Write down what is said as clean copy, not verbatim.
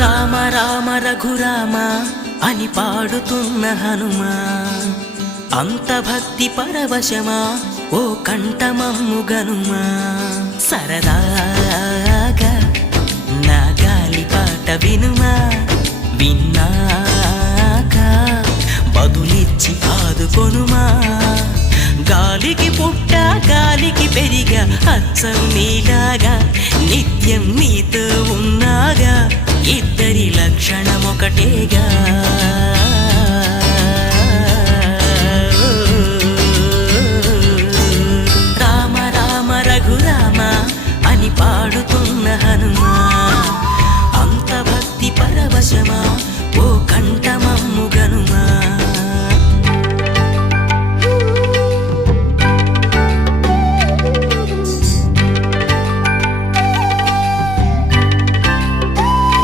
రామ రామ రఘురామ అని పాడుతున్న హనుమా, అంత భక్తి పరవశమా ఓ కంఠమమ్ము గనుమా. సరదాగా నా గాలి పాట వినుమా, విన్నాక బదులిచ్చి ఆదుకొనుమా. గాలికి పుట్ట గాలికి పెరిగా అచ్చం నీలాగా, నిత్యం నీతో ఉన్నాగా, ఇద్దరి లక్షణం ఒకటేగా. రామ రామ రఘురామ అని పాడుతున్న హనుమా, అంత భక్తి పరవశమా ఓ కంఠ